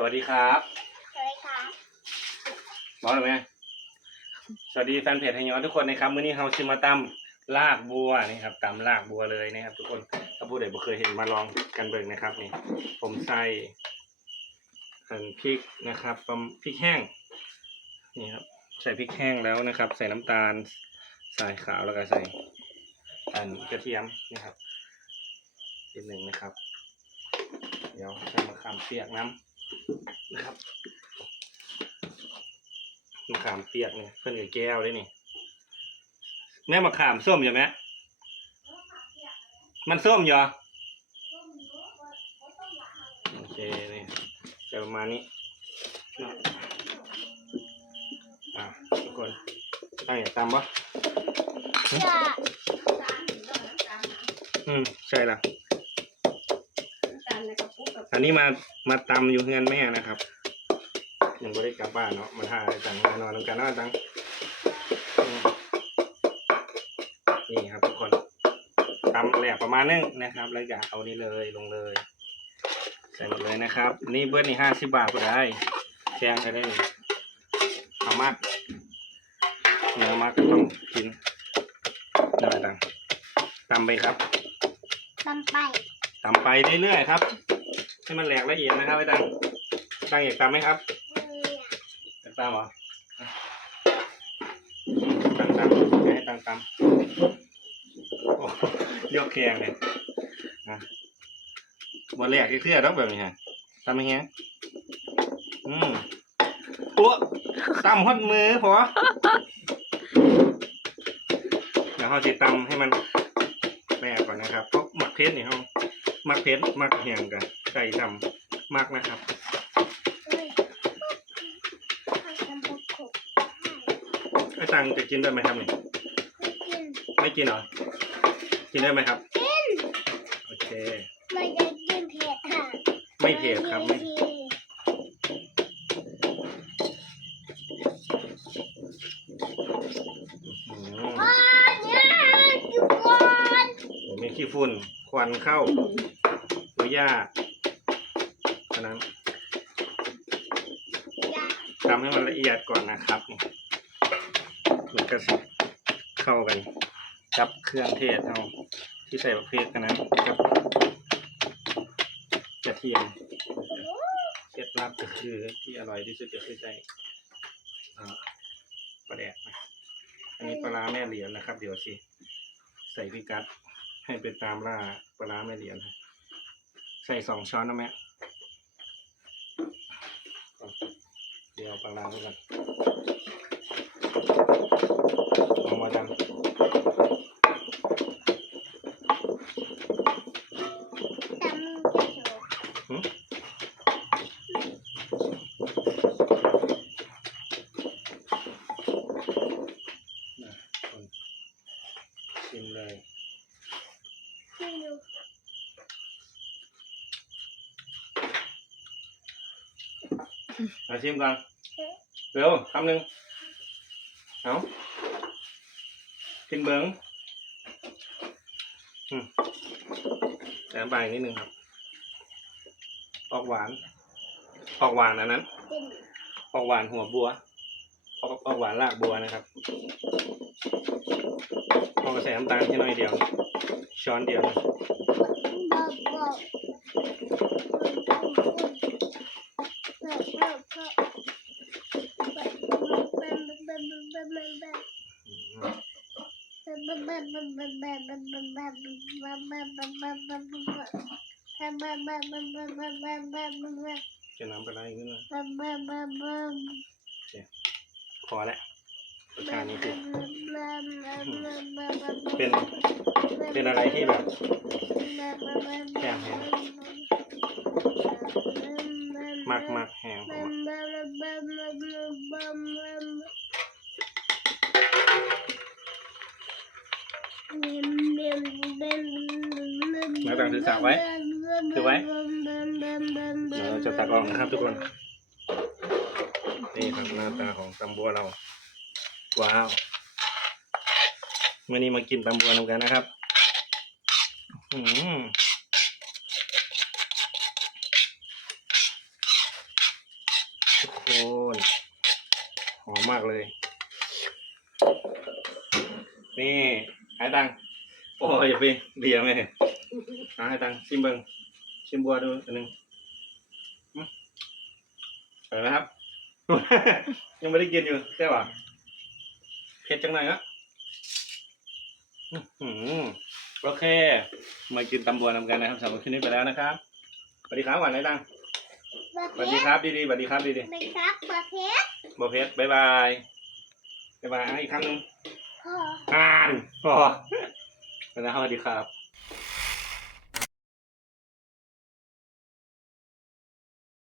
สวัสดีครับสวัสดีครับบอกเลยไหมสวัสดีแฟนเพจไทยย้อนทุกคนนะครับมื้อนี้เราชิมาตำลากบัวนี่ครับตำลากบัวเลยนะครับ ทุกคนถ้าผู้ใดบ่เคยเห็นมาลองกันเบิ่งนะครับนี่ ผมใส่อันพริกนะครับประมพริกแห้งนี่ครับใส่พริกแห้งแล้วนะครับ ใส่น้ำตาลใส่ขาวแล้วก็ใส่อันกระเทียมนะครับนิดหนึ่งนะครับ เดี๋ยวใส่มะขามเปียกน้ำ นะครับมะขามเปียกเนี่ยเพิ่นกับแก้วด้วยนี่แม่มะขามส้มอยู่ไหมมันส้มอยู่เหรอโอเคนี่จะประมาณนี้เนาะอะทุกคนตั้งอย่างตามปะจะอืมใช่ละ อันนี้มามาตำอยู่เฮือนแม่นะครับ ยังไม่ได้กลับบ้านเนาะมาถ่ายจังมานอนนำกันเนาะจังอืมนี่ครับทุกคนตำแหลกประมาณนึงนะครับ แล้วก็เอานี่เลยลงเลยใส่หมดเลยนะครับ นี่เบิร์ดนี่ห้าสิบบาทก็ได้แกงก็ได้นี่เอามากเนื้อมากก็ต้องกินนั่นแหละตังตำไปครับตำไปตำไปเรื่อยๆครับ ให้มันแหลกละเอียดนะครับไอ้ตังตังอยากตำไหมครับอยากตำเหรอตังตากให้ตังตำโอ้โยกแขงเลยนะบนแหลกเคลื่อนต้องแบบนี้ฮะตำยังไงอืมตัวตำหดมือพอเดี๋ยวเราจะตำให้มันแหลกก่อนนะครับเพราะหมักเพชรนี่เขาห มักเพชรหมักแหงกันไก่ทำมักนะครับเฮ้ยทำปุ๊บปุ๊บไอ้ตังจะกินได้ไหมครับนี่กินไม่กินเหรอกินได้ไหมครับกินโอเคไม่ได้กินเผ็ดค่ะไม่เผ็ดครับไม่อืมอ๋อเนี่ยจุกก่อนผมมีขี้ฝุ่นควันเข้า หรือยาฉะนั้นทำให้มันละเอียดก่อนนะครับมันก็เข้ากันกับเครื่องเทศเอาที่ใส่ประเภทกันนั้นกับกระเทียมเคล็ดลับก็คือที่อร่อยที่สุดก็คือใส่ปลาแดกนะอันนี้ปลาแม่เหรียญนะครับ เดี๋ยวสิใส่พิกัดให้เป็นตามล่าปลาร้าแม่เหรียญนะ ใส่สองช้อนนะแม่เดี๋ยวปลาร้าไว้ก่อนเอามาดังจำจะโชว์หึน่ะคนชิมเลย ม่รู้มาชิมก่อนเร็วคำหนึ่งเอากินเบิ้งอืมแต่น้ำปลาอีกนิดนึงครับ ออกหวาน ออกหวานอันนั้นกินออกหวานหัวบัว ออกออกหวานรากบัวนะครับพอกระใส่น้ำตาลแค่น้อยเดียว ช้อนเดียว จะน้ำไปไหลขึ้นมาพอแล้วรสชาตินี้คือเป็น เป็นอะไรที่แบบแข็งแรงมากมากแห้งพอ แล้วต่างถือสากไว้ ถือไว้ เดี๋ยวเราจะตักออกนะครับทุกคน นี่ครับหน้าตาของตำบัวเรา ว้าวเมื่อนี้มากินตำบัวนำกันนะครับอืมโอ้นหอมมากเลย นี่ ให้ตังค์โอ้ยอย่าไปเบียร์ไหมเอาให้ตังค์ชิมเบิงชิมบัวดูอันหนึงอืมเห็นไหมครับ ยังไม่ได้กินอยู่ใช่ป่ะเผ็ดจังหน่อยนะอื้อหือโอเค มากินตำบัวนำกันนะครับสำหรับคลิปนี้ไปแล้วนะครับสวัสดีครับหวานไรตังประสเภวัสดีทครับดีๆสวัสดีครับดีไม่ครับประเภทๆบอเพชรบายบายบายบายอะอีกครั้งหนึงพ่ อ่านพอแล้วนะครับสวัสดีครับ